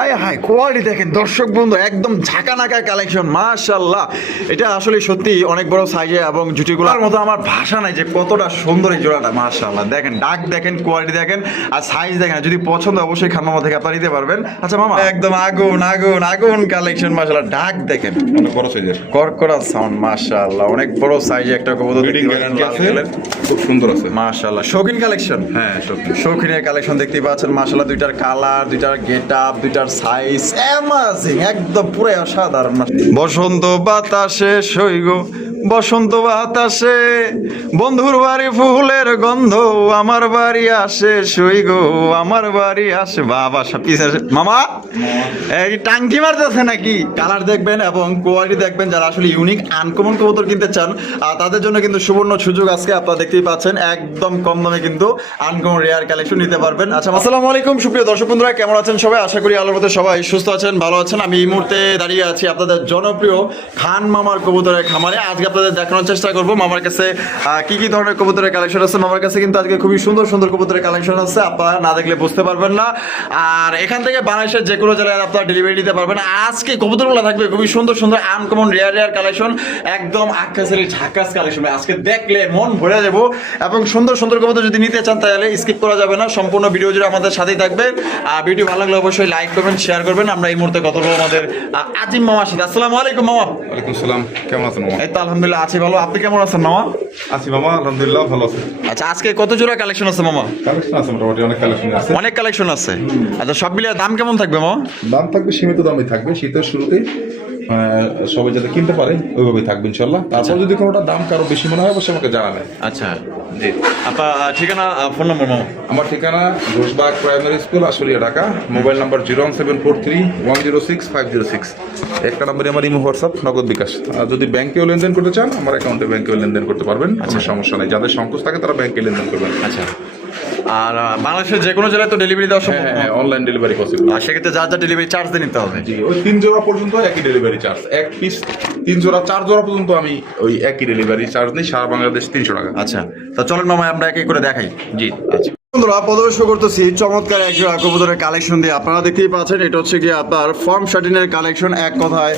আয় হায় কোয়ালিটি দেখেন। দর্শক বন্ধু একদম ঝাঁকা নাকা কালেকশন মাশাল্লাহ এটা আসলে সত্যি অনেক বড় সাইজে এবং জুটিগুলোর মতো আমার ভাষা নাই যে কতটা সুন্দর এই জোড়াটা মাশাল্লাহ দেখেন ডাক দেখেন কোয়ালিটি দেখেন আর সাইজ দেখেন যদি পছন্দ অবশ্যই খান মামা থেকে আপনারা নিতে পারবেন। আচ্ছা মামা? একদম আগুন আগুন আগুন কালেকশন মাশাল্লাহ ডাক দেখেন। অনেক বড় সাইজের করকরা সাউন্ড মাশাল্লাহ অনেক বড় সাইজে একটা কবুতর খুব সুন্দর আছে। মাশাল্লাহ শৌখিন কালেকশন হ্যাঁ শৌখিনের কালেকশন দেখতেই পাচ্ছেন মাসাল্লাহ দুইটার কালার দুইটার গেট আপ দুইটার সাইজ অ্যামাজিং একদম পুরো অসাধারণ। বসন্ত বাতাসে সৈগ বসন্ত বাতাসে বন্ধুর বাড়ি ফুলের গন্ধ আমার বাড়ি আসে সৈগ আমার বাড়ি আসে। বাবা পিছে মামা এই টাঙ্কি মারতেছে নাকি? কালার দেখবেন এবং কোয়ালিটি দেখবেন যারা আসলে ইউনিক আনকমন কবুতর কিনতে চান আহ, তাদের জন্য কিন্তু সুবর্ণ সুযোগ আজকে আপনারা দেখতেই পাচ্ছেন। একদম কম দামে কিন্তু আনকমন রেয়ার কালেকশন নিতে পারবেন। আচ্ছা আসসালামু আলাইকুম সুপ্রিয় দর্শক বন্ধুরা কেমন আছেন সবাই? আশা করি আলোর মধ্যে সবাই সুস্থ আছেন ভালো আছেন। আমি এই মুহূর্তে দাঁড়িয়ে আছি আপনাদের জনপ্রিয় খান মামার কবুতরের খামারে। আজকে আপনাদের দেখানোর চেষ্টা করব। মামার কাছে কি কি ধরনের কবুতরের কালেকশন আছে? মামার কাছে কিন্তু আজকে খুবই সুন্দর সুন্দর কবুতরের কালেকশন আছে আপনারা না দেখলে বুঝতে পারবেন না। আর এখান থেকে বাংলাদেশের যে কোনো জায়গায় আপনারা ডেলিভারি দিতে পারবেন। আজকে কবুতরগুলো থাকবে খুবই সুন্দর সুন্দর আনকমন রেয়ার রেয়ার কালেকশন একদম আকাশের ঝাকাস কালেকশন আজকে দেখলে মন ভরে যাব। এবং সুন্দর সুন্দর কবুতর যদি নিতে চান তাহলে স্কিপ করা যাবে না। সম্পূর্ণ ভিডিও জুড়ে আমাদের সাথেই থাকবে। আর ভিডিও ভালো লাগলে অবশ্যই লাইক করবেন শেয়ার করবেন। আমরা এই মুহূর্তে কথা বলব আমাদের আজিম মামার সাথে। আসসালামু আলাইকুম মামা। ওয়ালাইকুম সালাম কেমন আছেন এই তো আলহামদুলিল্লাহ। আছি ভালো। আপনি কেমন আছেন মামা? আছি মামা আলহামদুলিল্লাহ ভালো আছে। আচ্ছা আজকে কত জোড়া কালেকশন আছে মামা? কালেকশন আছে মোটামুটি অনেক কালেকশন আছে। অনেক কালেকশন আছে। আচ্ছা সব মিলিয়ে দাম কেমন থাকবে মামা? দাম থাকবে সীমিত দামই থাকবে। শীতের শুরুতেই সবাই যাতে কিনতে পারে ওইভাবেই থাকবে ইনশাল্লাহ তারপর যদি কোনোটা দাম কারও বেশি মনে হয় অবশ্যই আমাকে জানাবেন। আচ্ছা জি। আপনার ঠিকানা ফোন নম্বর মামা? আমার ঠিকানা Ghoshbag primary school Ashulia Dhaka. Mobile number zero one seven four three one zero six five zero six. একটা নাম্বারে আমার ইমো হোয়াটসঅ্যাপ নগদ বিকাশ। আর যদি ব্যাংকেও লেনদেন করতে চান আমার অ্যাকাউন্টে ব্যাংকেও লেনদেন করতে পারবেন। কোনো সমস্যা নেই। যাদের সংকোচ থাকে তারা ব্যাংকে লেনদেন করবেন। আচ্ছা। আর বাংলাদেশের যে কোনো জেলায় তো ডেলিভারি দেওয়া সম্ভব। হ্যাঁ অনলাইন ডেলিভারি পসিবল আর সেক্ষেত্রে যার যা ডেলিভারি চার্জ দিয়ে নিতে হবে। জি ওই তিন জোড়া পর্যন্ত একই ডেলিভারি চার্জ এক পিস তিন জোড়া চার জোড়া পর্যন্ত আমি ওই একই ডেলিভারি চার্জ নিই সারা বাংলাদেশ তিনশো টাকা। আচ্ছা তা চলেন মামা আমরা এক এক করে দেখাই। জি। আচ্ছা। বন্ধুরা প্রদর্শন করতেছি। চমৎকার একজন কবুতরের কালেকশন দিয়ে আপনারা দেখতেই পাচ্ছেন এটা হচ্ছে কি আপনার ফর্ম শার্টিনের কালেকশন এক কথায়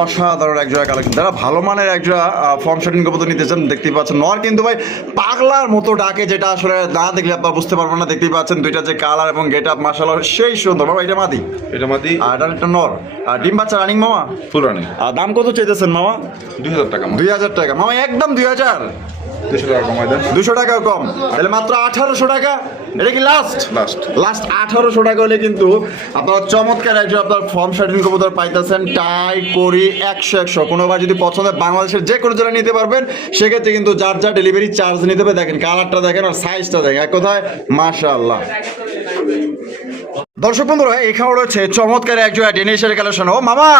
অসাধারণ একজোড়া কালেকশন যারা ভালো মানের একজোড়া ফর্ম শার্টিন কবুতর নিতে চান দেখতেই পাচ্ছেন। নর কিন্তু ভাই পাগলার মতো ডাকে যেটা আসলে না দেখলে আপনারা বুঝতে পারবেন না। দেখতেই পাচ্ছেন দুইটা যে কালার এবং গেট আপ মাসাল সেই সুন্দর। বাবা এটা মাদি? এটা মাদি। আর এটা একটা নর। আর ডিম বাচ্চা রানিং মামা? পুরানি আর দাম কত চাইতেছেন মামা? দুই হাজার টাকা দুই হাজার টাকা। মামা একদম দুই হাজার। দুশো টাকা দেন দুশো টাকা কম। তাহলে মাত্র আঠারোশো টাকা। এটা কি লাস্ট লাস্ট লাস্ট আঠারোশো টাকা হলে কিন্তু আপনার চমৎকার একজন আপনার ফর্ম শার্টিন কবুতর পাইতেছেন। টাই করি একশো একশো। কোনোবার যদি পছন্দ হয় বাংলাদেশের যে কোনো জেলা নিতে পারবেন। সেক্ষেত্রে কিন্তু যার যা ডেলিভারি চার্জ নিতে হবে দেখেন কালারটা দেখেন আর সাইজটা দেখেন। এক কথায় মাশা আল্লাহ দর্শক বন্ধুরা এখানে রয়েছে চমৎকার একজন ডেনিশের কালেকশন। ও মামা!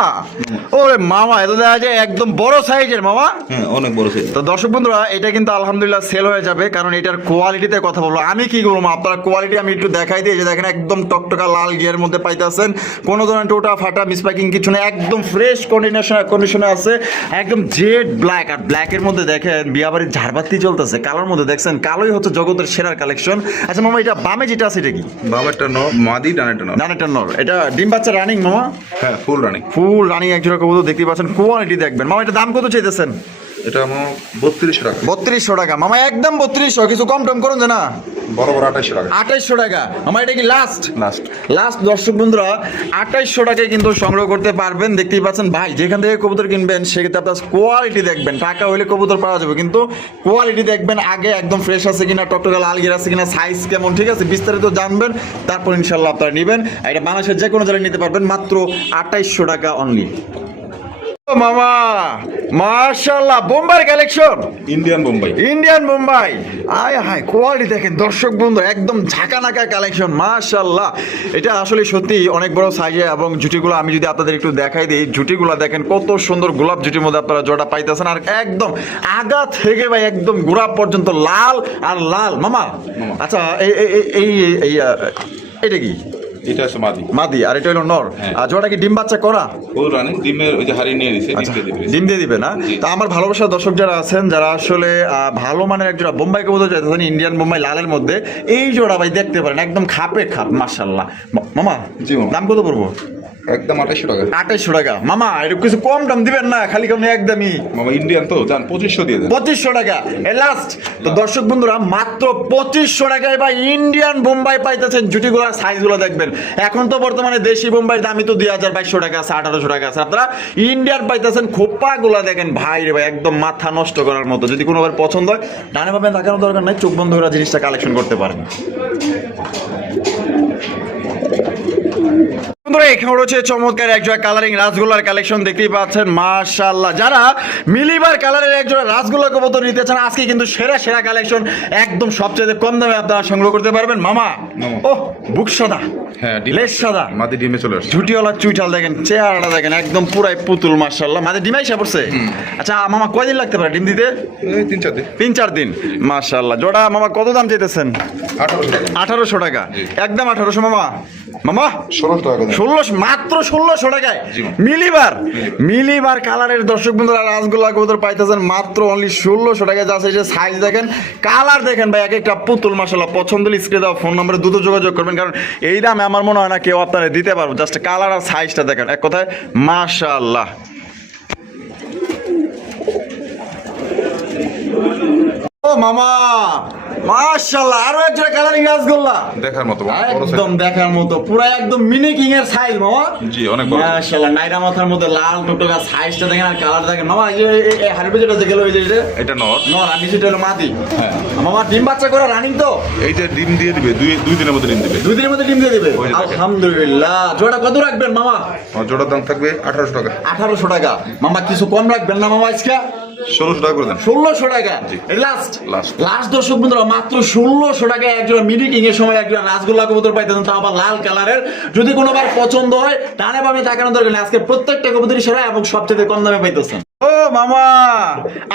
ওরে মামা এত দেখা যায় একদম বড় সাইজের মামা। হ্যাঁ অনেক বড় সাইজ তো দর্শক বন্ধুরা এটা কিন্তু আলহামদুলিল্লাহ সেল হয়ে যাবে কারণ এটার কোয়ালিটিতে কথা বলব। আমি কি করব আপনার কোয়ালিটি আমি একটু দেখাই দিই যে দেখেন একদম টকটকা লাল গিয়ার মধ্যে পাইতেছেন। কোনো ধরনের টোটা ফাটা মিসপ্যাকিং কিছু নেই একদম ফ্রেশ কন্ডিশন কন্ডিশনে আছে। একদম জেড ব্ল্যাক আর ব্ল্যাকের মধ্যে দেখেন বিয়াবাড়ির ঝাড়বাতি চলতেছে কালোর মধ্যে দেখছেন? কালোই হচ্ছে জগতের সেরার কালেকশন আচ্ছা মামা এটা বামে যেটা আছে এটা কি? বাবারটা ন মাদি এটা ডিম বাচ্চা রানিং মামা? হ্যাঁ ফুল রানিং ফুল রানিং কবুতর দেখতে পাচ্ছেন। কোয়ালিটি দেখবেন। মামা এটা দাম কত চাইতেছেন? এটা আমার বত্রিশশো টাকা। বত্রিশশো টাকা। মামা একদম বত্রিশশো কিছু কম টম করুন না আঠাইশশো টাকা। আঠাইশশো টাকা। আমার এটা কি লাস্ট লাস্ট লাস্ট দর্শক বন্ধুরা আঠাইশশো টাকায় কিন্তু সংগ্রহ করতে পারবেন দেখতেই পাচ্ছেন। ভাই যেখান থেকে কবুতর কিনবেন সেক্ষেত্রে আপনার কোয়ালিটি দেখবেন। টাকা হলে কবুতর পাওয়া যাবে কিন্তু কোয়ালিটি দেখবেন আগে একদম ফ্রেশ আছে কিনা টকটকা লাল গিয়ে আছে কিনা সাইজ কেমন ঠিক আছে? বিস্তারিত জানবেন তারপর ইনশাল্লাহ আপনারা নেবেন। এটা বাংলাদেশের যে কোনো জায়গায় নিতে পারবেন মাত্র আঠাইশশো টাকা অনলি মামা মার্শাল্লাহ bomber collection? Indian Bombay Indian Mumbai আয় হায় কোয়ালিটি দেখেন দর্শক বন্ধু একদম ঝাঁকা নাকা কালেকশন মাশাল্লাহ এটা আসলে সত্যি অনেক বড় সাইজে এবং জুটিগুলো আমি যদি আপনাদের একটু দেখাই দিই জুটিগুলো দেখেন কত সুন্দর গোলাপ জুটির মধ্যে আপনারা জোড়া পাইতেছেন আর একদম আগা থেকে ভাই একদম গোড়া পর্যন্ত লাল আর লাল। মামা। আচ্ছা এই এই- এই এটা কি? এটা মাদি। মাদি আর এটা হলো নর। হ্যাঁ। আর জোড়াটা কি ডিম বাচ্চা করা? ফুল রানিং ডিমের ওই যে হাড়ি নিয়ে দিছে আচ্ছা, ডিম দিয়ে দিবে না। তা আমার ভালোবাসার দর্শক যারা আছেন যারা আসলে ভালো মানের এক জোড়া বোম্বাই কবুতর চাইতেছেন ইন্ডিয়ান বোম্বাই লালের মধ্যে এই জোড়া ভাই দেখতে পারেন একদম খাপে খাপ মাশাল্লাহ মামা জি। দাম কত পড়ব? একদম আঠাশশো টাকা। টাকা। মামা এটা কিছু কম দাম দিবেন না খালি কম একদমই। মামা ইন্ডিয়ান তো পঁচিশশো দিয়ে দেন। পঁচিশশো টাকা। এ লাস্ট তো দর্শক বন্ধুরা মাত্র পঁচিশশো টাকায় বা ইন্ডিয়ান বোম্বাই পাইতেছেন। জুটিগুলোর সাইজগুলো দেখবেন। এখন তো বর্তমানে দেশি বোম্বাই দামই তো দুই হাজার বাইশশো টাকা আছে আঠারোশো টাকা আছে। আপনারা ইন্ডিয়ান পাইতেছেন খোপাগুলো দেখেন। ভাই রে ভাই একদম মাথা নষ্ট করার মতো। যদি কোনোবার পছন্দ হয় ডানে ভাবে তাকানোর দরকার নাই। চোখ বন্ধ করে জিনিসটা কালেকশন করতে পারেন। বন্ধুরা এখানে রয়েছে চমৎকার একজোড়া কালারিং রাসগোল্লার কালেকশন দেখতেই পাচ্ছেন মাশাআল্লাহ। যারা মিলিবার কালারের একজোড়া রাসগোল্লা কবুতর নিতে চান আজকে কিন্তু সেরা সেরা কালেকশন একদম সবচেয়ে কম দামে আপনারা সংগ্রহ করতে পারবেন। মামা। ও বুক সাদা হ্যাঁ লেস সাদা। মাদি ডিমে চলে আসছে। ঝুটিওয়ালা চুইটাল দেখেন চেহারাটা দেখেন একদম পুরাই পুতুল মাশাআল্লাহ। মাঝে ডিমাই সে পড়ছে? আচ্ছা মামা কয়দিন লাগতে পারে ডিম দিতে? তিন চার দিন। তিন চার দিন মাশাআল্লাহ। জোড়া মামা কত দাম চাইতেছেন? আঠারোশো। টাকা। একদম আঠারোশো মামা। মামা? ষোলোশো টাকা ষোলোশো মাত্র ষোলোশো টাকায়। মিলিবার। মিলিবার। কালারের দর্শক বন্ধুরা রাসগোল্লা কবুতর পাইতেছেন মাত্র অনলি ষোলোশো টাকায়। যা সাইজ দেখেন কালার দেখেন ভাই এক একটা পুতুল মাসাল্লাহ পছন্দ স্ক্রিনে দেওয়া ফোন নম্বরে দ্রুত যোগাযোগ করবেন কারণ এই দামে আমার মনে হয় না কেউ আপনারা দিতে পারব। জাস্ট কালার আর সাইজটা দেখেন এক কথায় মাশাআল্লাহ। ও মামা মাশাআল্লাহ আরও একটা কালারিং রাসগোল্লা দেখার মতো মামা, বড় size। একদম দেখার মতো পুরো একদম মিনি কিং এর সাইজ মামা। জি অনেক বড়। মাশাআল্লাহ নাইরা মাথার মধ্যে লাল টুকটুকা সাইজটা দেখেন আর কালার দেখেন। মামা এই যে এই- এই হারবে যেটা দেখে ওই এটা। এটা নট নর আর নিচেটা হলো মাটি হ্যাঁ। মামা ডিম বাচ্চা করে রানিং তো? এই যে ডিম দিয়ে দিবে দুই দুই দিনের মধ্যে ডিম দিবে। দুই দিনের মধ্যে ডিম দিয়ে দিবে? ওই যে আলহামদুলিল্লাহ। জোড়া কত রাখবেন মামা? জোড়ার দাম থাকবে আঠারোশো টাকা। আঠারোশো টাকা। মামা কিছু কম রাখবেন না মামা আজকে? ষোলোশো টাকা করে দেন। ষোলোশো টাকা। লাস্ট। লাস্ট দর্শক বন্ধুরা মাত্র ষোলোশো টাকায় একজন মিটিং এর সময় একজন রাসগোল্লা কবুতর পাইতেন তাও আবার লাল কালারের। যদি কোনোবার পছন্দ হয় ডানে আমি তাকানো দরকার আজকে প্রত্যেকটা কবুতরই সেরা এবং সবচেয়ে কম দামে পাইতেছেন। ও মামা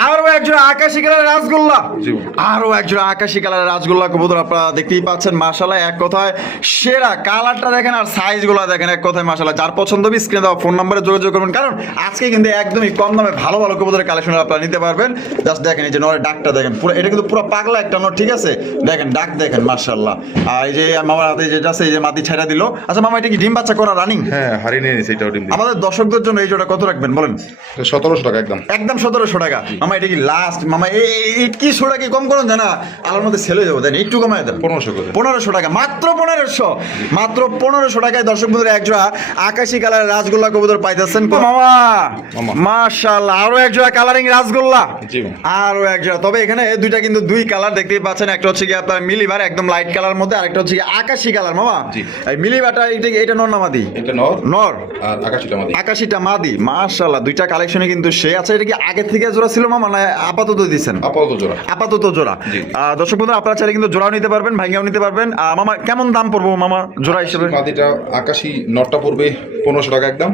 আরও একজন আকাশি রাসগোল্লা। আরও একজন আকাশি রাসগোল্লা কবুতর আপনারা দেখতেই পাচ্ছেন এক কথায় সেরা কালারটা দেখেন আর দেখেন এক কথায় যার পছন্দ হবে স্ক্রিনে দেওয়া ফোন নম্বরে যোগাযোগ করবেন কারণ আজকে কিন্তু একদমই কম দামে ভালো ভালো কবুতরের কালেকশন আপনারা নিতে পারবেন। জাস্ট দেখেন এই যে নরের ডাকটা দেখেন পুরো এটা কিন্তু পুরো পাগলা একটা নর ঠিক আছে? দেখেন ডাক দেখেন মাশাআল্লাহ। আর এই যে মামার হাতে যেটা আছে এই যে মাটি ছাইড়া দিল। আচ্ছা মামা এটা কি ডিম বাচ্চা করা রানিং হ্যাঁ হারিয়ে নিয়ে এটাও ডিম আমাদের দর্শকদের জন্য এই জোড়া কত রাখবেন বলেন? সতেরোশো টাকা একদম। একদম সতেরোশো টাকা। মামা এটা কি লাস্ট মামা এই কি সোটা কি কম করুন জানা? আলোর মধ্যে ছেলে যাব দেন একটু কমায় দেন। পনেরোশো করে। পনেরোশো টাকা মাত্র পনেরোশো। মাত্র পনেরোশো টাকায় দর্শক বন্ধুরা একজোড়া আকাশি কালারের রাসগোল্লা কবুতর পাইতেছেন। মামা। আরও একজোড়া কালারিং রাসগোল্লা। আরও একজোড়া। তবে এখানে দুইটা কিন্তু দুই কালার দেখতেই পাচ্ছেন। একটা হচ্ছে কি আপনার মিলিবার একদম লাইট কালার মধ্যে আরেকটা হচ্ছে কি আকাশি কালার মামা। এই মিলিবারটা এটা এটা নর নামাদি এটা নর। নর। আকাশিটা মাদি। আকাশিটা মাদি দুইটা কালেকশনে কিন্তু সে আচ্ছা এটা কি আগে থেকে জোড়া ছিল মামা না আপাতত দিচ্ছেন আপাতত জোড়া। আপাতত জোড়া। দর্শক বন্ধু আপনারা চাইলে কিন্তু জোড়াও নিতে পারবেন ভাঙ্গাও নিতে পারবেন। মামা কেমন দাম পড়ব মামা জোড়া হিসেবে? মাদিটা আকাশি নটটা পড়বে পনেরোশো টাকা একদম।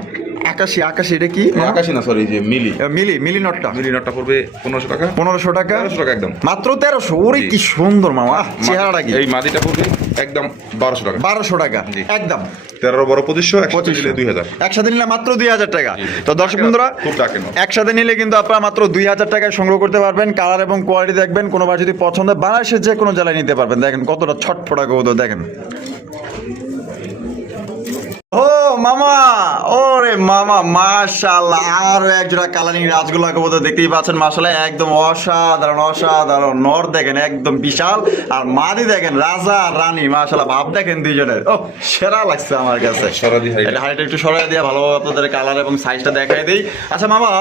আকাশি আকাশি এটা কি? আকাশি না সরি যে মিলি। মিলি মিলি নটটা। মিলি নটটা পড়বে পনেরোশো টাকা। পনেরোশো টাকা? তেরোশো টাকা একদম। মাত্র তেরোশো? ওরে কি সুন্দর মামা চেহারাটা কি? এই মাদিটা পড়বে একদম বারোশো টাকা। বারোশো টাকা একদম। তেরো বড় পঁচিশশো পঁচিশশো। দিলে দুই হাজার। একসাথে নিলে মাত্র দুই হাজার টাকা। তো দর্শক বন্ধুরা খুব একসাথে নিলে কিন্তু আপনারা মাত্র দুই হাজার টাকায় সংগ্রহ করতে পারবেন। কালার এবং কোয়ালিটি দেখবেন কোনোবার যদি পছন্দ হয় বাংলাদেশের যে কোনো জেলায় নিতে পারবেন। দেখেন কতটা ছটফটা কবুতর দেখেন। ও মামা! ওরে মামা মাশাআল্লাহ আরও এক জোড়া কালারিং রাজগোল্লা কবুতর দেখতেই পাচ্ছেন মাশাআল্লাহ একদম অসাধারণ অসাধারণ। নর দেখেন একদম বিশাল। আর মাদি দেখেন রাজা রানী মাশাআল্লাহ ভাব দেখেন দুইজনের। ও সেরা লাগছে আমার কাছে। এটা হাইটটা একটু সরাই দিয়ে ভালোভাবে আপনাদের কালার এবং সাইজটা দেখাই দেই। আচ্ছা মামা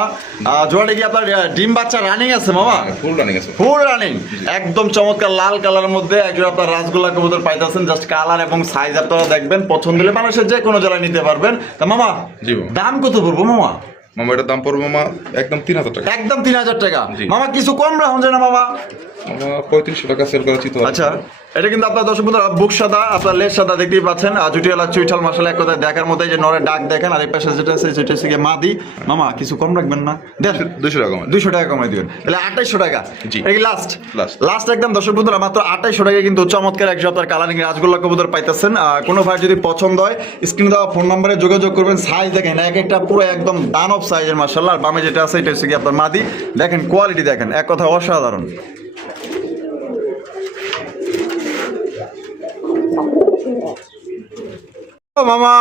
জোড়াটা কি আপনার ডিম বাচ্চা রানিং আছে মামা? ফুল রানিং আছে। ফুল রানিং একদম চমৎকার লাল কালারের মধ্যে একজন আপনার রাজগুলা কবুতর পাইতেছেন। জাস্ট কালার এবং সাইজ আপনারা দেখবেন পছন্দ হলে মানুষের যে কোনো জেলায় নিতে পারবেন। তা মামা জি দাম কত পড়ব মামা? মামা এটার দাম পড়বে মামা একদম তিন হাজার টাকা। একদম তিন হাজার টাকা। মামা কিছু কম রাখুন যায় না মামা। মামা পঁয়ত্রিশশো টাকা সেল করা উচিত আচ্ছা। এটা কিন্তু আপনার দর্শক বন্ধুরা বুক সাদা আপনার লেজ সাদা দেখতেই পাচ্ছেন। আর জুটিয়ালা চুইঠাল মশলা এক কথায় দেখার মধ্যে যে নরের ডাক দেখেন আর এই পাশে যেটা আছে সেটা হচ্ছে গিয়ে মাদি। মামা কিছু কম রাখবেন না? দেন দুশো টাকা। দুইশো টাকা কমাই দিবেন। তাহলে আঠাইশশো টাকা। জি। এই লাস্ট লাস্ট একদম দর্শক বন্ধুরা মাত্র আঠাইশশো টাকা কিন্তু চমৎকার একশো আপনার কালারিং রাজগোল্লা কবুতর পাইতেছেন। কোনো ভাই যদি পছন্দ হয় স্ক্রিনে দেওয়া ফোন নম্বরে যোগাযোগ করবেন। সাইজ দেখেন এক একটা পুরো একদম দান অফ সাইজের মার্শাল্লাহ আর বামে যেটা আছে এটা হচ্ছে কি আপনার মাদি। দেখেন কোয়ালিটি দেখেন এক কথা অসাধারণ। মামা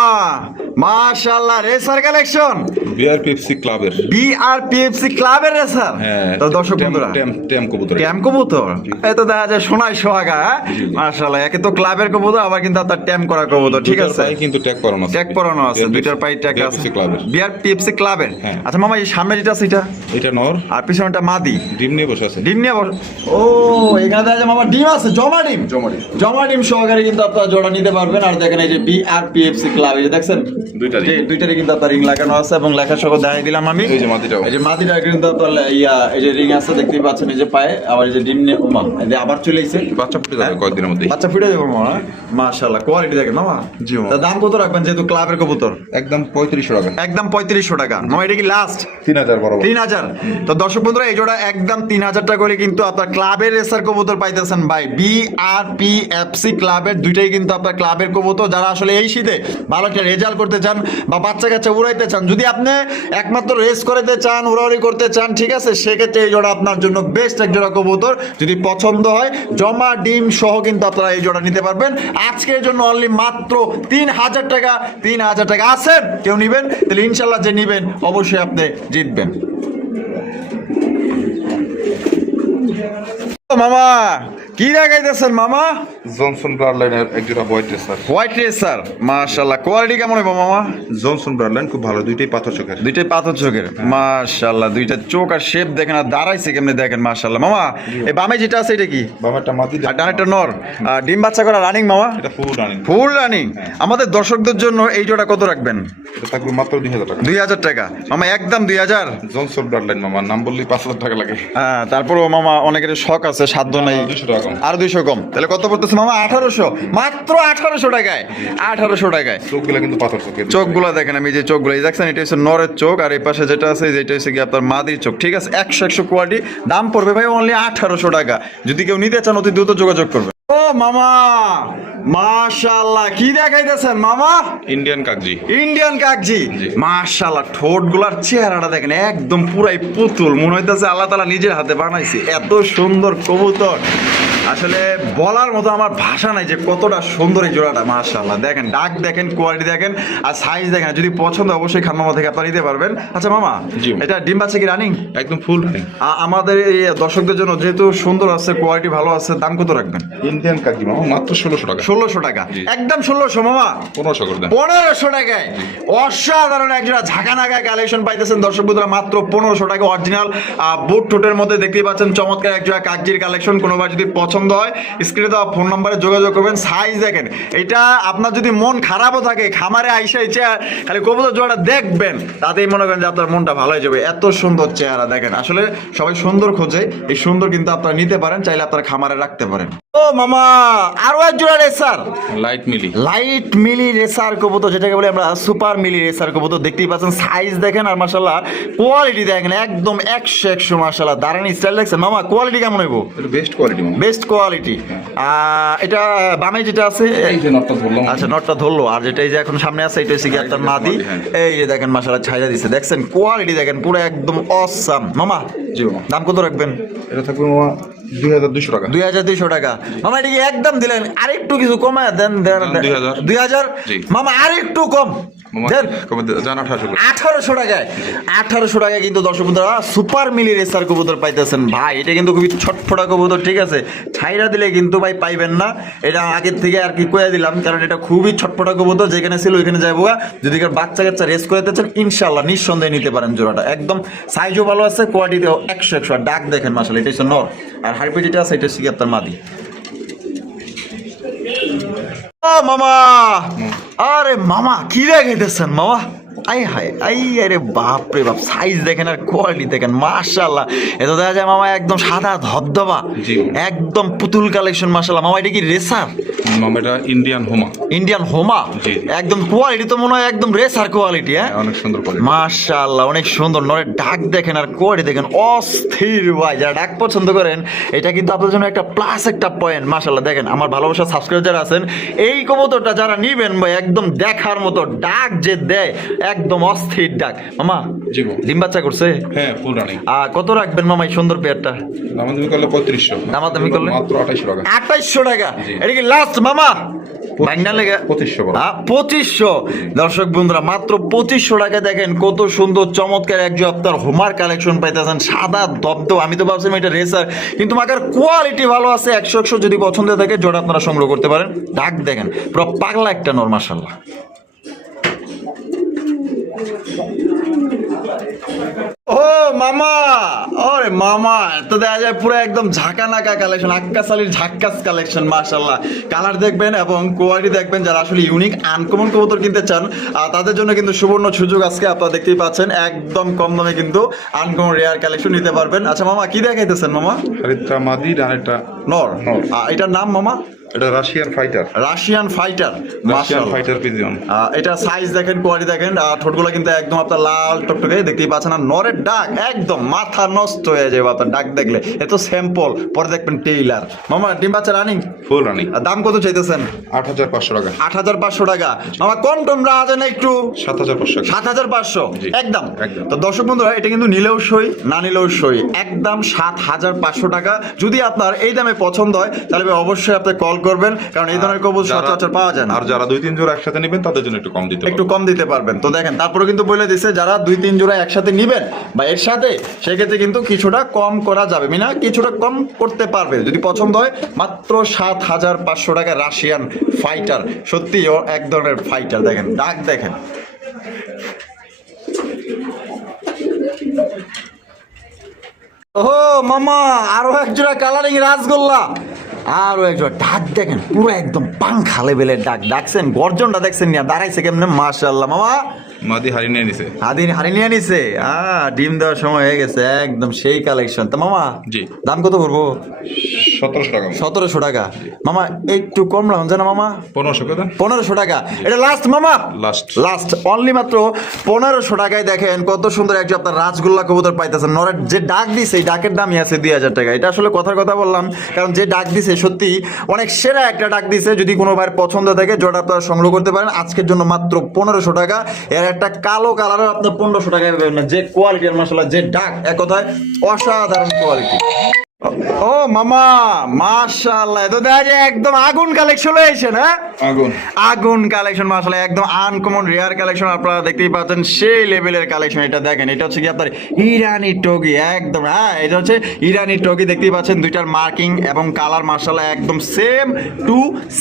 মাশাআল্লাহ রেসার কালেকশন? বিআরপিএফসি ক্লাবের। বিআরপিএফসি ক্লাবের রেসার? হ্যাঁ তো দর্শক বন্ধুরা ট্যাম কবুতর ট্যাম কবুতর? এই তো দেখা যায় সোনাই সোহাগা হ্যাঁ? মাশাআল্লাহ একে তো ক্লাবের কবুতর আবার কিন্তু আপনার ট্যাম করা কবুতর ঠিক আছে? কিন্তু ট্যাগ আছে। ট্যাগ পরানো আছে দুইটার পাই ট্যাগ আছে। ক্লাবের। ক্লাবের? হ্যাঁ। আচ্ছা মামা এই সামনে যেটা আছে এটা? এটা নর। আর পিছনেটা মাদি। ডিম নিয়ে বসে আছে। ডিম নিয়ে বস ও এখানে দেখা যায় মামা ডিম আছে জমা ডিম। জমা ডিম। জমা ডিম সহকারে কিন্তু আপনারা জোড়া নিতে পারবেন। আর দেখেন এই যে বিআরপিএফসি ক্লাব এই যে দেখছেন? দুইটা দুইটারই কিন্তু আপনার রিং লাগানো আছে এবং লেখা সহ দেখাই দিলাম আমি। এই যে মাদিটাও। এই যে মাদিটা কিন্তু আপনার ইয়া এই যে রিং আছে দেখতেই পাচ্ছেন এই যে পায়ে আবার এই যে ডিম নিয়ে ওমা এই যে আবার চলে এসেছে। বাচ্চা ফুটে যাবে কয়েকদিনের মধ্যে বাচ্চা ফিরে যাব মামা মাশাআল্লাহ কোয়ালিটি দেখেন মামা। জি, মামা। দাম কত রাখবেন যেহেতু ক্লাবের কবুতর? একদম পঁয়ত্রিশশো টাকা। একদম পঁয়ত্রিশশো টাকা। মামা এটা কি লাস্ট তিন হাজার বরাবর। তিন হাজার? তো দর্শক বন্ধুরা এই জোড়া একদম তিন হাজার টাকা করে কিন্তু আপনার ক্লাবের রেসার কবুতর পাইতেছেন ভাই। B R P F C ক্লাবের দুইটাই কিন্তু আপনার ক্লাবের কবুতর। যারা আসলে এই শীতে ভালো একটা রেজাল্ট করতে চান বা বাচ্চা কাচ্চা উড়াইতে চান, যদি আপনি একমাত্র রেস করতে চান, উড়াউড়ি করতে চান, ঠিক আছে, সেক্ষেত্রে এই জোড়া আপনার জন্য বেস্ট এক জোড়া কবুতর। যদি পছন্দ হয়, জমা, ডিম সহ কিন্তু আপনারা এই জোড়া নিতে পারবেন। আজকের জন্য অনলি মাত্র তিন হাজার টাকা, তিন হাজার টাকা আছেন কেউ নিবেন? তাহলে ইনশাল্লাহ যে নিবেন, অবশ্যই আপনি জিতবেন। মামা কি লাগাইতেছেন মামা? জনসন ব্রাড লাইনের এক জোড়া হোয়াইট রেসার হোয়াইট রেসার মাশাআল্লাহ। কোয়ালিটি কেমন হবে মামা? জনসন ব্রাড লাইন খুব ভালো দুইটাই পাথর চোখের। দুইটাই পাথর চোখের মাশাআল্লাহ। দুইটা চোখ আর শেপ দেখেন আর দাঁড়াইছে কেমনে দেখেন মাশাআল্লাহ। মামা এই বামে যেটা আছে এটা কি? বাবারটা মাদি আর ডানেরটা নর। ডিম বাচ্চা করা রানিং মামা? এটা ফুল রানিং ফুল রানিং আমাদের দর্শকদের জন্য এই জোড়া কত রাখবেন? এটা থাকবে মাত্র দুই হাজার টাকা। দুই হাজার টাকা। মামা একদম দুই হাজার। জনসন ব্রাড লাইন মামার নাম বললেই পাঁচ হাজার টাকা লাগে। হ্যাঁ তারপরও মামা অনেকের শখ আছে। সাধ্য নাই। আর দুইশো কম। তাহলে কত পড়তেছে মামা? আঠারোশো। মাত্র আঠারোশো টাকায়। আঠারোশো টাকায়। চোখগুলো কিন্তু পাথর চোখের চোখগুলো দেখেন আমি যে চোখগুলো এই দেখছেন এটা হচ্ছে নরের চোখ আর এই পাশে যেটা আছে যেটা হচ্ছে কি আপনার মাদির চোখ। ঠিক আছে? একশো একশো কোয়ালিটি। দাম পড়বে ভাই অনলি আঠারোশো টাকা। যদি কেউ নিতে চান অতি দ্রুত যোগাযোগ করবে। ও মামা মাশাআল্লাহ কি দেখাইতেছেন মামা? ইন্ডিয়ান ইন্ডিয়ান কাকজি? মাশাআল্লাহ চেহারাটা দেখেন একদম পুরাই পুতুল। মনে হইতেছে আল্লাহ তালা নিজের হাতে বানাইছে। এত সুন্দর কবুতর। আসলে বলার মতো আমার ভাষা নাই যে কতটা সুন্দর এই জোড়াটা মাশাআল্লাহ। দেখেন ডাক দেখেন কোয়ালিটি দেখেন আর সাইজ দেখেন যদি পছন্দ অবশ্যই খান মামা থেকে আপনারা নিতে পারবেন। আচ্ছা মামা এটা ডিম বাচ্চা কি রানিং একদম ফুল আমাদের এই দর্শকদের জন্য যেহেতু সুন্দর আছে কোয়ালিটি ভালো আছে দাম কত রাখবেন? ইন্ডিয়ান কাগজি মামা মাত্র ষোলোশো টাকা। ষোলোশো টাকা। একদম ষোলোশো মামা। পনেরোশো করে পনেরোশো টাকায়। অসাধারণ একজোড়া ঝাঁকা নাগা কালেকশন পাইতেছেন দর্শক বন্ধুরা মাত্র পনেরোশো টাকা অরিজিনাল বুট ঠোঁটের মধ্যে দেখতেই পাচ্ছেন চমৎকার একজোড়া কাগজির কালেকশন কোনোবার যদি পছন্দ হয় স্ক্রিনে দেওয়া ফোন নাম্বারে যোগাযোগ করবেন। সাইজ দেখেন এটা আপনার যদি মন খারাপও থাকে খামারে আইসা চেয়ার খালি কবুতর জোড়াটা দেখবেন তাতেই মনে করেন যে আপনার মনটা ভালো হয়ে যাবে। এত সুন্দর চেহারা দেখেন। আসলে সবাই সুন্দর খোঁজে এই সুন্দর কিন্তু আপনারা নিতে পারেন চাইলে আপনার খামারে রাখতে পারেন। ও মামা আরও এক জোড়া রেসার লাইট মিলি লাইট মিলি রেসার কবুতর যেটাকে বলি আমরা সুপার মিলি রেসার কবুতর দেখতেই পাচ্ছেন। সাইজ দেখেন আর মাশাল্লাহ কোয়ালিটি দেখেন একদম একশো একশো মাশাল্লাহ দাঁড়ানি স্টাইল দেখছেন মামা কোয়ালিটি কেমন হইব? বেস্ট কোয়ালিটি বেস্ট কোয়ালিটি এটা বামে যেটা আছে আচ্ছা নটটা ধরলো। আর যেটা এই যে এখন সামনে আছে এটা হচ্ছে কি আপনার মাদি। হ্যাঁ। এই যে দেখেন মাশাল্লাহ ছাইয়া দিছে। দেখছেন কোয়ালিটি দেখেন পুরো একদম অসাম মামা দাম কত রাখবেন? এটা থাকবে মামা দুই হাজার দুশো টাকা। দুই হাজার দুইশো টাকা। মামা এটা কি একদম দিলেন? আরেকটু কিছু কমায় দেন দেন দেন, 2000 দুই হাজার? মামা আরেকটু কম। মামা দেন। কমে দে- জান আঠারোশো টাকায় আঠারোশো টাকায় কিন্তু দর্শক বন্ধুরা সুপার মিলি রেসার কবুতর পাইতেছেন। ভাই এটা কিন্তু খুবই ছটফটা কবুতর ঠিক আছে? ছাইরা দিলে কিন্তু ভাই পাইবেন না। এটা আগের থেকে আর কি কয়ে দিলাম কারণ এটা খুবই ছটফটা কবুতর যেখানে ছিল ওইখানে যাব যদি বাচ্চা কাচ্চা রেস করে চান ইনশাল্লাহ নিঃসন্দেহে নিতে পারেন জোড়াটা। একদম সাইজও ভালো আছে কোয়ালিটিও একশো একশো। আর ডাক দেখেন মাসাল এটা হচ্ছে নর। আর যেটা আছে এটা কি আপনার মাদি। মামা আরে মামা কি রেখেছেন মামা? আই হাই আই আরে বাপ রে বাপ সাইজ দেখেন আর কোয়ালিটি দেখেন মাশাআল্লাহ। এত দেখা যায় মামা একদম সাদা ধবধবা একদম পুতুল কালেকশন মাশাআল্লাহ। মামা এটা কি রেসার মামা এটা ইন্ডিয়ান হোমা ইন্ডিয়ান হোমা একদম কোয়ালিটি তো মনে হয় একদম রেসার কোয়ালিটি হ্যাঁ? অনেক সুন্দর কোয়ালিটি অনেক সুন্দর। নরে ডাক দেখেন আর কোয়ালিটি দেখেন অস্থির ভাই। যারা ডাক পছন্দ করেন এটা কিন্তু আপনাদের জন্য একটা প্লাস একটা পয়েন্ট মাশাআল্লাহ। দেখেন আমার ভালোবাসা সাবস্ক্রাইবার যারা আছেন এই কবুতরটা যারা নিবেন ভাই একদম দেখার মতো ডাক যে দেয় একদম অস্থির ডাক। মামা জি ডিম বাচ্চা করছে? হ্যাঁ ফুল রানিং। আর কত রাখবেন মামা এই সুন্দর পেয়ারটা? দামাদামি করলে পঁয়ত্রিশশো। দামাদামি করলে? মাত্র টাকা। আঠাইশশো টাকা? জি। এটা কি লাস্ট মামা? ভাঙনা লেগে পঁচিশশো বলো। পঁচিশশো। দর্শক বন্ধুরা মাত্র পঁচিশশো টাকা দেখেন কত সুন্দর চমৎকার একজন আপনার হোমার কালেকশন পাইতেছেন। সাদা দব্দ আমি তো ভাবছিলাম এটা রেসার কিন্তু মাকার কোয়ালিটি ভালো আছে একশো একশো যদি পছন্দ থাকে জোড়া আপনারা সংগ্রহ করতে পারেন। ডাক দেখেন পুরো পাগলা একটা নর মাসাল্লাহ ও মামা! ওরে মামা তো দেখা যায় পুরো একদম ঝাঁকা নাকা কালেকশন আক্কাসালির ঝাক্কাস কালেকশন মাশাল্লাহ কালার দেখবেন এবং কোয়ালিটি দেখবেন যারা আসলে ইউনিক আনকমন কবুতর কিনতে চান তাদের জন্য কিন্তু সুবর্ণ সুযোগ আজকে আপনারা দেখতেই পাচ্ছেন একদম কম দামে কিন্তু আনকমন রেয়ার কালেকশন নিতে পারবেন। আচ্ছা মামা কি দেখাইতেছেন মামা? আরেকটা মাদি আর নর। নর। এটার নাম মামা? এটা Russian fighter Russian fighter Russian fighter pigeon এটা সাইজ দেখেন কোয়ালিটি দেখেন ঠোঁটগুলো কিন্তু একদম আপনার লাল টকটকে দেখতেই পাচ্ছেন আর নরের ডাক একদম মাথা নষ্ট হয়ে যাবে আপনার ডাক দেখলে। এত স্যাম্পল পরে দেখবেন টেইলার মামা ডিম বাচ্চা রানিং ফুল রানিং দাম কত চাইতেছেন? আট হাজার পাঁচশো টাকা। আট হাজার পাঁচশো টাকা। মামা কম টম যায় না একটু? সাত হাজার পাঁচশো সাত হাজার পাঁচশো? একদম। একদম। তো দর্শক বন্ধুরা এটা কিন্তু নিলেও সই না নিলেও সই। একদম সাত হাজার পাঁচশো টাকা। যদি আপনার এই দামে পছন্দ হয় তাহলে অবশ্যই আপনি কল করবেন কারণ এই ধরনের কবুল সচরাচর পাওয়া যায় না। আর যারা দুই তিন জোড়া একসাথে নেবেন তাদের জন্য একটু কম দিতে একটু কম দিতে পারবেন। তো দেখেন তারপরে কিন্তু বলে দিছে যারা দুই তিন জোড়া একসাথে নিবেন বা এর সাথে সেক্ষেত্রে কিন্তু কিছুটা কম করা যাবে। মিনা কিছুটা কম করতে পারবে। যদি পছন্দ হয় মাত্র সাত হাজার পাঁচশো টাকা রাশিয়ান ফাইটার। সত্যি ও এক ধরনের ফাইটার। দেখেন ডাক দেখেন। ও মামা আরও এক জোড়া কালারিং রাসগোল্লা আরও একজন ডাক দেখেন, পুরো একদম পাংখা লেভেলের ডাক। ডাকছেন, গর্জনটা দেখছেন না দাঁড়াইছে কেমনে? মাশাল্লাহ মামা। মাদি হারি নিয়ে নিছে। হারি নিয়ে নিছে? আ ডিম দেওয়ার সময় হয়ে গেছে একদম সেই কালেকশন তা মামা জি। দাম কত করব সতেরোশো টাকা। সতেরোশো টাকা। মামা একটু কম রাখুন জানো মামা? পনেরোশো কথা পনেরোশো টাকা। এটা লাস্ট মামা? লাস্ট লাস্ট অনলি মাত্র পনেরোশো টাকায় দেখেন কত সুন্দর একজন আপনার রাজগোল্লা কবুতর পাইতেছেন। নরের যে ডাক দিছে এই ডাকের দামই আছে দুই হাজার টাকা। এটা আসলে কথার কথা বললাম কারণ যে ডাক দিছে সত্যি অনেক সেরা একটা ডাক দিছে। যদি কোনো ভাইয়ের পছন্দ থাকে যেটা আপনারা সংগ্রহ করতে পারেন। আজকের জন্য মাত্র পনেরোশো টাকা। এর একটা কালো কালারও আপনার পনেরোশো টাকায় পাবেন না। যে কোয়ালিটির মশলা, যে ডাক, এক কথায় অসাধারণ কোয়ালিটি ও মামা মাশাআল্লাহ। তো দেখা যায় একদম আগুন কালেকশন হয়েছে না? আগুন। আগুন কালেকশন আসলে একদম আনকমন রেয়ার কালেকশন আপনারা দেখতেই পাচ্ছেন সেই লেভেলের কালেকশন এটা দেখেন। এটা হচ্ছে কি আপনার ইরানি টগি একদম হ্যাঁ? এটা হচ্ছে ইরানি টগি দেখতেই পাচ্ছেন দুইটার মার্কিং এবং কালার মার্শাল একদম সেম টু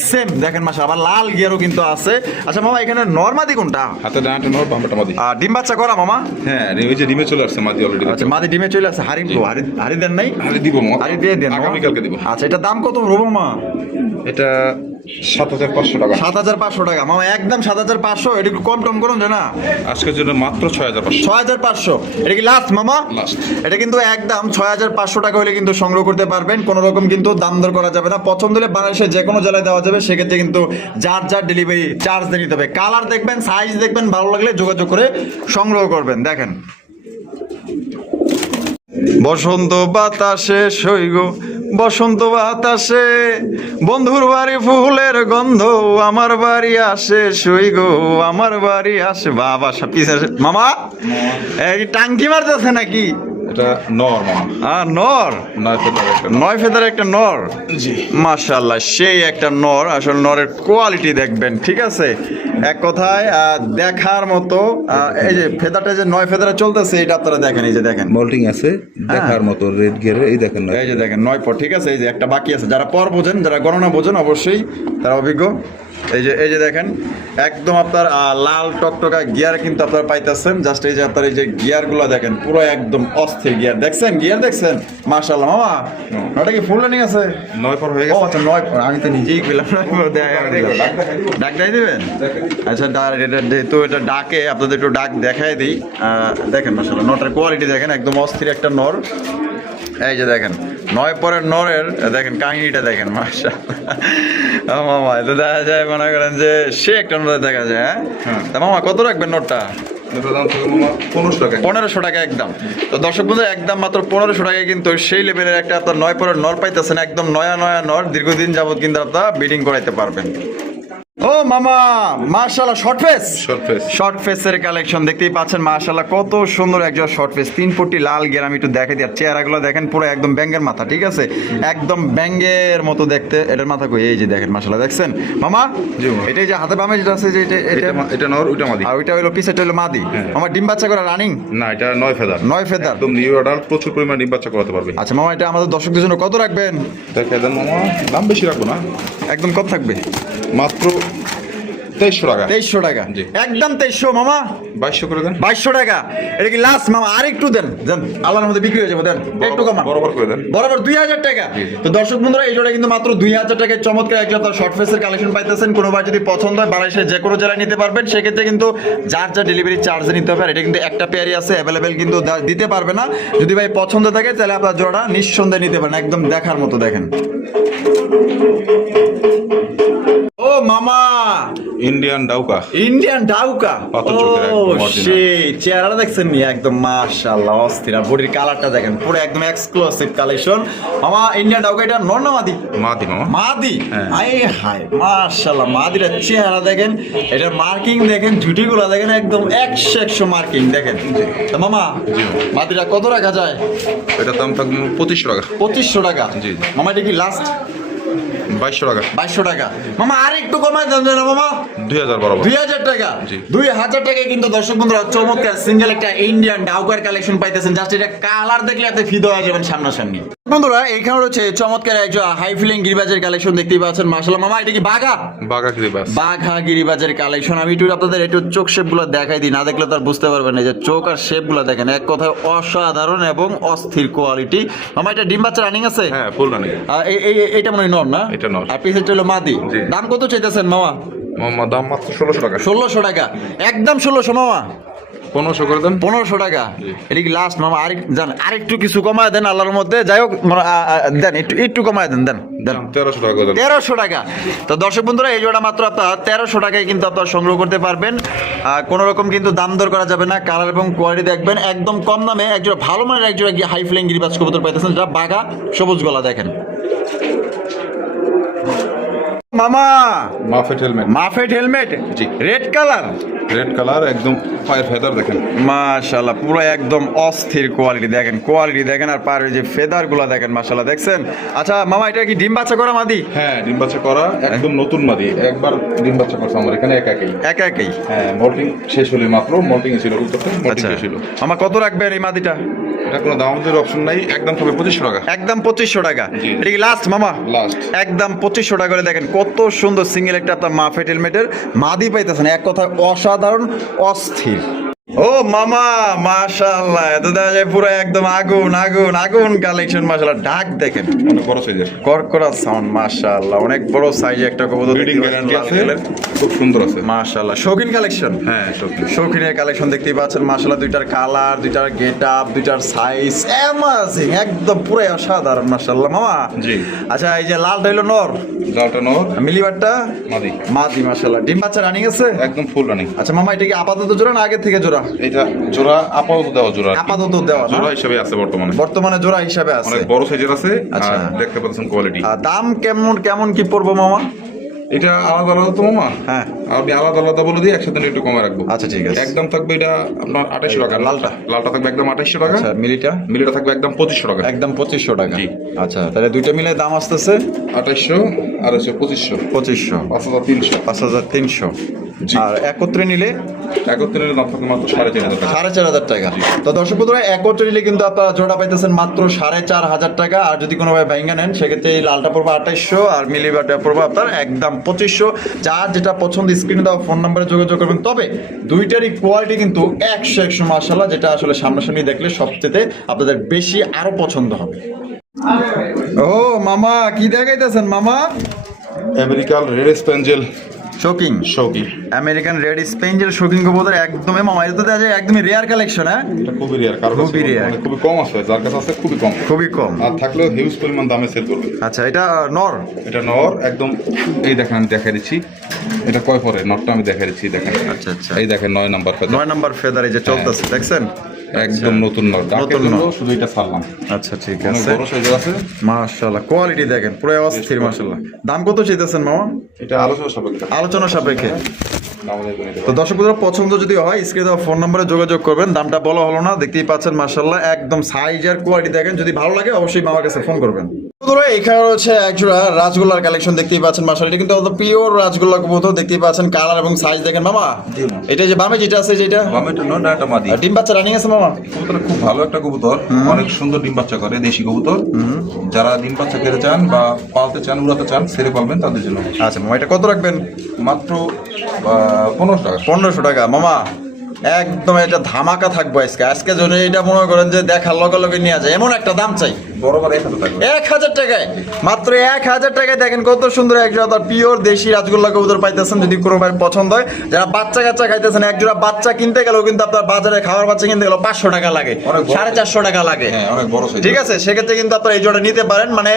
সেম দেখেন মাসা আবার লাল গিয়ারও কিন্তু আছে। আচ্ছা মামা এখানে নর্মাদি কোনটা? হাতে ডানাটা নোট বামটা মাদি। আহ, ডিম বাচ্চা করা মামা? হ্যাঁ ওই যে ডিমে চলে আসছে মাদি অলরেডি আচ্ছা মাদি ডিমে চলে আসছে হারি হারি হারি দেন নাই? হারি দিব মা দিয়ে দেন আগামীকালকে দিব। আচ্ছা এটা দাম কত রবো মা? এটা সাত হাজার পাঁচশো টাকা। সাত হাজার পাঁচশো টাকা। মামা একদম সাত হাজার পাঁচশো। এটা একটু কম টম করুন না? আজকের জন্য মাত্র ছয় হাজার পাঁচশো। ছয় হাজার পাঁচশো। এটা কি লাস্ট মামা? Last. এটা কিন্তু একদম ছয় হাজার পাঁচশো টাকা হলে কিন্তু সংগ্রহ করতে পারবেন। কোনো রকম কিন্তু দাম দর করা যাবে না। পছন্দ হলে বাংলাদেশের যে কোনো জেলায় দেওয়া যাবে। সেক্ষেত্রে কিন্তু যার যার ডেলিভারি চার্জ দিয়ে নিতে হবে। কালার দেখবেন সাইজ দেখবেন ভালো লাগলে যোগাযোগ করে সংগ্রহ করবেন। দেখেন। বসন্ত বাতাসে সৈগ, বসন্ত বাতাসে বন্ধুর বাড়ি ফুলের গন্ধ, আমার বাড়ি আসে সৈগ, আমার বাড়ি আসে, বাবা পিছে। মামা, এই টাঙ্কি মারতেছে নাকি এটা নর নয় ফেদার একটা নর। নয় ফেদার একটা নর? জি। মাশাল্লাহ সেই একটা নর। আসলে নরের কোয়ালিটি দেখবেন ঠিক আছে? এক কথায় দেখার মতো এই যে ফেদারটা যে নয় ফেদারে চলতেছে এটা আপনারা দেখেন এই যে দেখেন। মল্টিং আছে দেখার মতো রেড এই দেখেন এই যে দেখেন নয় পর ঠিক আছে? এই যে একটা বাকি আছে যারা পর বোঝেন যারা গণনা বোঝেন অবশ্যই তারা অভিজ্ঞ। এই যে এই যে দেখেন একদম আপনার লাল টকটকা গিয়ার কিন্তু আপনার পাইতেছেন। জাস্ট এই যে আপনার এই যে গিয়ারগুলো দেখেন পুরো একদম অস্থির গিয়ার। দেখছেন? গিয়ার দেখছেন? মাশাআল্লাহ মামা ওটা কি ফুল রানিং আছে? নয় পর হয়ে ও গেছে আচ্ছা নয় পর। আমি তো নিজেই পেলাম ডাক দেখাই দিবেন? আচ্ছা ডা- এটা- যেহেতু এটা ডাকে আপনাদের একটু ডাক দেখাই দিই। দেখেন মাসাল্লাহ নটার কোয়ালিটি দেখেন একদম অস্থির একটা নর। এই যে দেখেন নয় পরের নরের দেখেন কাহিনীটা দেখেন মাসা মামা এটা দেখা যায় মনে করেন যে সে একটা নর দেখা যায় হ্যাঁ? হ্যাঁ। তা মামা কত রাখবেন নোটটা? টাকা। পনেরোশো টাকা একদম। তো দর্শক বন্ধু একদম মাত্র পনেরোশো টাকায় কিন্তু সেই লেভেলের একটা আপনার নয় পরের নর পাইতেছেন একদম নয়া নয়া নর দীর্ঘদিন যাবত কিন্তু আপনার বিডিং করাইতে পারবেন। ও মামা মাশাআল্লাহ শর্ট ফেস। শর্ট ফেসের কালেকশন দেখতেই পাচ্ছেন মাশাআল্লাহ কত সুন্দর একজন শর্ট ফেস তিন ফুটি লাল গের আমি একটু দেখে দিই। চেহারাগুলো দেখেন পুরো একদম ব্যাঙ্গের মাথা ঠিক আছে? একদম ব্যাঙ্গের মতো দেখতে। এটার মাথা কই? এই যে দেখেন মাশাআল্লাহ দেখছেন? মামা এটাই যে হাতে বামে যেটা আছে যে এটা এটা এটা নর ওইটা মাদি। আর ওইটা হলো পিছেটা হলো মাদি। হ্যাঁ। আমার ডিম বাচ্চা করা রানিং না এটা নয় ফেদার। নয় ফেদার? একদম নিউ অর্ডার প্রচুর পরিমাণ ডিম বাচ্চা করাতে পারবে আচ্ছা মামা এটা আমাদের দর্শকদের জন্য কত রাখবেন? দেখে দেন মামা। দাম বেশি রাখব না। একদম কত থাকবে। মাত্র তেইশশো টাকা। তেইশশো টাকা। একদম তেইশশো মামা। বাইশশো করে দেন। বাইশশো টাকা। এটা কি লাস্ট মামা? আর একটু দেন। দেন আল্লাহর মধ্যে বিক্রি হয়ে যাবে। দেন একটু কমা বরাবর করে দেন। বরাবর দুই হাজার টাকা। তো দর্শক বন্ধুরা এই জোড়া কিন্তু মাত্র দুই হাজার টাকায় চমৎকার একটা আপনার শর্ট ফেসের কালেকশন পাইতেছেন। কোনো ভাই যদি পছন্দ হয় বাংলাদেশের যে কোনো জেলায় নিতে পারবেন। সেক্ষেত্রে কিন্তু যার যা ডেলিভারি চার্জ নিতে হবে। আর এটা কিন্তু একটা পেয়ারই আছে অ্যাভেলেবেল কিন্তু দিতে পারবে না। যদি ভাই পছন্দ থাকে তাহলে আপনার জোড়া নিঃসন্দেহে নিতে পারেন। একদম দেখার মতো দেখেন। ও মামা! ইন্ডিয়ান ডাউকা ইন্ডিয়ান ডাউকা ও একদম চেহারাটা দেখছেন নি? একদম মাশাআল্লাহ অস্থির। আর বডির কালারটা দেখেন পুরো একদম এক্সক্লুসিভ কালেকশন মামা ইন্ডিয়ান ডাউকা এটা নর না মাদি? মাদি মামা। মাদি? হ্যাঁ। আই হাই মাশাআল্লাহ মাদির চেহারা দেখেন। এটার মার্কিং দেখেন জুটিগুলো দেখেন একদম একশো একশো মার্কিং দেখেন। তো মামা মাদিরা কত রাখা যায়? এটা দাম থাকবে পঁচিশশো টাকা। পঁচিশশো টাকা। জি। মামা এটা কি লাস্ট বাইশশো টাকা। বাইশশো টাকা। মামা আর একটু কমায় দেন না মামা। দুই হাজার বরাবর। দুই হাজার টাকা। দুই হাজার টাকায় কিন্তু দর্শক বন্ধুরা চমৎকার সিঙ্গেল একটা ইন্ডিয়ান ডাউকার কালেকশন পাইতেছেন। জাস্ট এটা কালার দেখলে এত ফিদে হয়ে যাবেন সামনাসামনি। বন্ধুরা এখানে রয়েছে চমৎকার একজন হাই ফিলিং গিরিবাজের কালেকশন দেখতেই পাচ্ছেন। মার্শাল্লাহ মামা এটা কি বাঘা? বাঘা খিরি বাস বাঘা গিরিবাজের কালেকশন আমি একটু আপনাদের একটু চোখ শেপগুলো দেখাই দিই না দেখলে তো আর বুঝতে পারবেন না যে চোখ আর শেপগুলো দেখেন। এক কথায় অসাধারণ এবং অস্থির কোয়ালিটি মামা এটা ডিম বাচ্চা রানিং আছে? হ্যাঁ ফুল রানি এই- এইটা মনে হয় নর না? এটা নর। আর পিছেরটা হলো মাদি। দাম কত চাইতেছেন মামা? মামা দাম মাত্র ষোলোশো টাকা। ষোলোশো টাকা। একদম ষোলোশো মামা। পনেরোশো করে দেন। পনেরোশো টাকা। জি। এটা কি লাস্ট মামা আরেক জান আরেকটু কিছু কমায় দেন আল্লাহর মধ্যে। যাই হোক দেন একটু একটু কমায় দেন দেন দেন। তেরোশো টাকা তেরোশো টাকা। তো দর্শক বন্ধুরা এই জোড়া মাত্র আপনার তেরোশো টাকায় কিন্তু আপনারা সংগ্রহ করতে পারবেন। কোনো রকম কিন্তু দাম দর করা যাবে না। কালার এবং কোয়ালিটি দেখবেন। একদম কম দামে একজোড়া ভালো মানের একজোড়া হাই ফ্লেং গিরিবাজ কবুতর পাইতেছেন। যেটা বাঘা সবুজ গলা দেখেন। মামা। মাফেট হেলমেট। মাফেট হেলমেট? জি। রেড কালার রেড কালার একদম পায়ের ফেদার দেখেন। মাশাল্লাহ পুরো একদম অস্থির কোয়ালিটি দেখেন কোয়ালিটি দেখেন আর পায়ের যে ফেদারগুলা দেখেন মাশাল্লাহ দেখছেন? আচ্ছা মামা এটা কি ডিম বাচ্চা করা মাদি? হ্যাঁ ডিম বাচ্চা করা একদম নতুন মাদি। একবার ডিম বাচ্চা করছে আমার এখানে একা একাই। একা একাই? হ্যাঁ মল্টিং শেষ হলে মাত্র মল্টিং ছিল আচ্ছা। ছিল মামা কত রাখবেন এই মাদিটা? এটা কোনো দামাদের অপশন নাই একদম পঁচিশশো টাকা। একদম পঁচিশশো টাকা। জি। এটা কি লাস্ট মামা? লাস্ট একদম পঁচিশশো টাকা করে দেখেন কত সুন্দর সিঙ্গেল একটা আপনার মাফেট হেলমেটের মাদি পাইতেছেন। এক কথায় অসাধারণ অস্থির। ও মামা মাশাআল্লাহ এত দেখা যায় পুরো একদম আগুন আগুন আগুন কালেকশন মাশাআল্লাহ। ডাক দেখেন। অনেক বড় সাইজের করকরা সাউন্ড মাশাআল্লাহ। অনেক বড় সাইজে একটা কবুতর ব্রিডিং গ্যারান্টি আছে খুব সুন্দর আছে। মাশাআল্লাহ। শৌখিন কালেকশন হ্যাঁ সব শৌখিনের কালেকশন দেখতেই পাচ্ছেন মাশাআল্লাহ দুইটার কালার দুইটার গেট আপ দুইটার সাইজ অ্যামাজিং একদম পুরো অসাধারণ মাশাআল্লাহ। মামা জি। আচ্ছা এই যে লালটা হইল নর। লালটা নর। মিলিবারটা? মাদি। মাদি মাশাআল্লাহ। ডিম বাচ্চা রানিং আছে? একদম ফুল রানিং আচ্ছা মামা এটা কি আপাতত জোড়া না আগে থেকে জোড়া? এটা জোড়া আপাতত দেওয়া জোড়া আপাতত দেওয়া জোড়া হিসেবে আছে বর্তমানে। বর্তমানে জোড়া হিসাবে আছে। অনেক বড় সাইজের আছে আচ্ছা। দেখতে পাচ্ছেন কোয়ালিটি দাম কেমন কেমন কি পড়ব মামা? এটা আলাদা আলাদা তো মামা। হ্যাঁ। আপনি আলাদা আলাদা বলে দিয়ে একসাথে একটু কমে রাখব। আচ্ছা ঠিক আছে। একদম থাকবে এটা আপনার আঠাইশশো টাকা। লালটা? লালটা থাকবে একদম আঠাইশশো টাকা। আচ্ছা মিলিটা? মিলিটা থাকবে একদম পঁচিশশো টাকা। একদম পঁচিশশো টাকা। আচ্ছা তাহলে দুইটা মিলে দাম আসতেছে? আঠাইশশো আর হচ্ছে পঁচিশশো। পঁচিশশো। পাঁচ হাজার তিনশো। পাঁচ হাজার তিনশো। আর একত্রে নিলে? দাম থাকবে মাত্র সাড়ে তিন হাজার টাকা। সাড়ে চার হাজার টাকা। তো দর্শক বন্ধুরা একত্রে নিলে কিন্তু আপনারা জোড়া পাইতেছেন মাত্র সাড়ে চার হাজার টাকা। আর যদি কোনো ভাই ভেঙ্গা নেন সেক্ষেত্রে এই লালটা পড়ব আঠাইশশো আর মিলিবারটা পড়ব আপনার একদম পঁচিশশো। যার যেটা পছন্দ স্ক্রিনে দেওয়া ফোন নাম্বারে যোগাযোগ করবেন। তবে দুইটারই কোয়ালিটি কিন্তু একশো একশো মাসাল্লাহ যেটা আসলে সামনাসামনি দেখলে সবচেয়ে আপনাদের বেশি আরও পছন্দ হবে। ও মামা কি দেখাইতেছেন মামা? আমেরিকাল রেড স্পেঞ্জেল শোকিং শৌকি আমেরিকান রেড স্পেঞ্জেল শোকিং কবুতর একদমই মামা এটা তো দেখা যায় একদমই রেয়ার কালেকশন হ্যাঁ? এটা খুবই রেয়ার কারণ খুবই rare। খুবই কম আছে যার কাছে আছে খুবই কম। খুবই কম। আর থাকলেও হিউজ পরিমাণ দামে সেল করবে। আচ্ছা এটা নর? এটা নর একদম এই দেখেন আমি দেখা দিচ্ছি। এটা কয় পরে? নটটা আমি দেখা দিচ্ছি দেখেন। আচ্ছা আচ্ছা। এই দেখেন নয় নাম্বার ফেদার। নয় নাম্বার ফেদার এই যে চলতেছে দেখছেন? একদম নতুন মাল। নতুন শুধু এটা ছাড়লাম। আচ্ছা ঠিক আছে। বড় আছে। মাশাআল্লাহ কোয়ালিটি দেখেন পুরো অস্থির মাশাআল্লাহ। দাম কত চাইতেছেন মামা? এটা আলোচনা সাপেক্ষে। আলোচনা সাপেক্ষে। তো দর্শক পছন্দ যদি হয় স্ক্রিনে দেওয়া ফোন নম্বরে যোগাযোগ করবেন। দামটা বলা হলো না দেখতেই পাচ্ছেন মাশাআল্লাহ একদম সাইজ আর কোয়ালিটি দেখেন। যদি ভালো লাগে অবশ্যই মামার কাছে ফোন করবেন। এখানে রয়েছে একজোড়া রাজগোল্লার কালেকশন দেখতেই পাচ্ছেন মাশাআল্লাহ। এটা কিন্তু পিওর রাজগোল্লা কবুতর দেখতেই পাচ্ছেন। কালার এবং সাইজ দেখেন মামা। এটা যে বামে যেটা আছে যেটা? বামেটা নর না এটা মাদি। ডিম বাচ্চা রানিং আছে মামা? কবুতরটা খুব ভালো একটা কবুতর। অনেক সুন্দর ডিম বাচ্চা করে দেশি কবুতর। যারা ডিম বাচ্চা খেতে চান বা পালতে চান উড়াতে চান সেরে পালবেন তাদের জন্য। আচ্ছা মামা এটা কত রাখবেন? মাত্র পনেরোশো টাকা। পনেরোশো টাকা। মামা একদম এটা ধামাকা থাকব আজকে। আজকে জন্য এটা মনে করেন যে দেখার লগে লগে নিয়ে যায় এমন একটা দাম চাই। বরাবর এক হাজার টাকায়। মাত্র এক হাজার টাকায় দেখেন কত সুন্দর এক জোড়া পিওর দেশি রাজগোল্লা কবুতর পাইতেছেন যদি কোনো ভাই পছন্দ হয়। যারা বাচ্চা কাচ্চা খাইতেছেন এক জোড়া বাচ্চা কিনতে গেলেও কিন্তু আপনার বাজারে খাওয়ার বাচ্চা কিনতে গেলেও পাঁচশো টাকা লাগে সাড়ে চারশো টাকা লাগে। হ্যাঁ বড় ঠিক আছে সেক্ষেত্রে কিন্তু আপনার এই জোড়া নিতে পারেন। মানে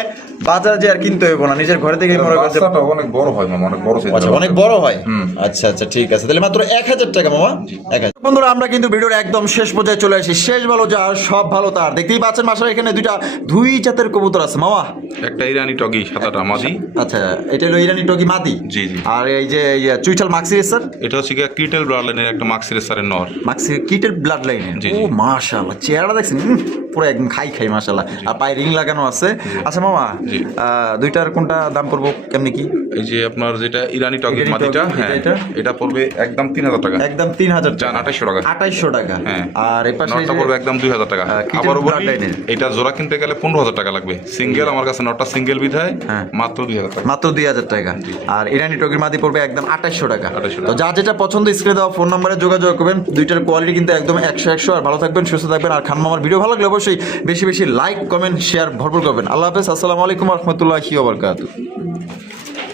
বাজারে যে আর কিনতে হইব না নিজের ঘরে থেকে মনে করছে অনেক বড় হয় মামা অনেক বড় সাইজ আচ্ছা অনেক বড় হয়? আচ্ছা আচ্ছা ঠিক আছে। তাহলে মাত্র এক হাজার টাকা মামা। এক হাজার। বন্ধুরা আমরা কিন্তু ভিডিওর একদম শেষ পর্যায়ে চলে আসি। শেষ ভালো যার সব ভালো তার। দেখতেই পাচ্ছেন মাসার এখানে দুইটা দুই জাতের কবুতর আছে মামা। একটা ইরানি টগি সাদাটা মাদি। আচ্ছা এটা হলো ইরানি টকি মাদি? জি, জি। আর এই যে চুইঠাল মাক্সি স্যার? এটা হচ্ছে গিয়ে কিটেল ব্রাডলাইনের একটা মাক্সির সারের নর। মাক্সি কিটের ব্লাড লাইনের ও মাশাআল্লাহ চেহারা দেখছেন? পুরো একদম খাই খাই মাশাআল্লাহ। আর পায়ে রিং লাগানো আছে। আচ্ছা মামা দুইটার কোনটা দাম পড়ব কেমনি কি? এই যে আপনার যেটা ইরানি মাদিটা টগি, হ্যাঁ এটা, এটা পড়বে একদম তিন হাজার টাকা। একদম তিন হাজার আঠাইশশো টাকা। আঠাইশশো টাকা। হ্যাঁ। আর এই পাশে নটটা পড়বে একদম দুই হাজার টাকা। আবার এটা জোড়া কিনতে গেলে পনেরো হাজার টাকা লাগবে। সিঙ্গেল আমার কাছে নটটা সিঙ্গেল বিধায় হ্যাঁ। মাত্র দুই হাজার টাকা। মাত্র দুই হাজার টাকা। আর ইরানি টকির মাদি পড়বে একদম টাকা। তো যা যেটা পছন্দ স্ক্রিনে দেওয়া ফোন নাম্বারে যোগাযোগ করবেন। দুইটার কোয়ালিটি কিন্তু একদম একশো একশো। আর ভালো থাকবেন সুস্থ থাকবেন। আর খান মামার ভিডিও ভালো লাগলে অবশ্যই বেশি বেশি লাইক কমেন্ট শেয়ার ভরপুর করবেন। আল্লাহ হাফেজ আসসালামু আলাইকুম রহমতুল্লাহি ওবরকাত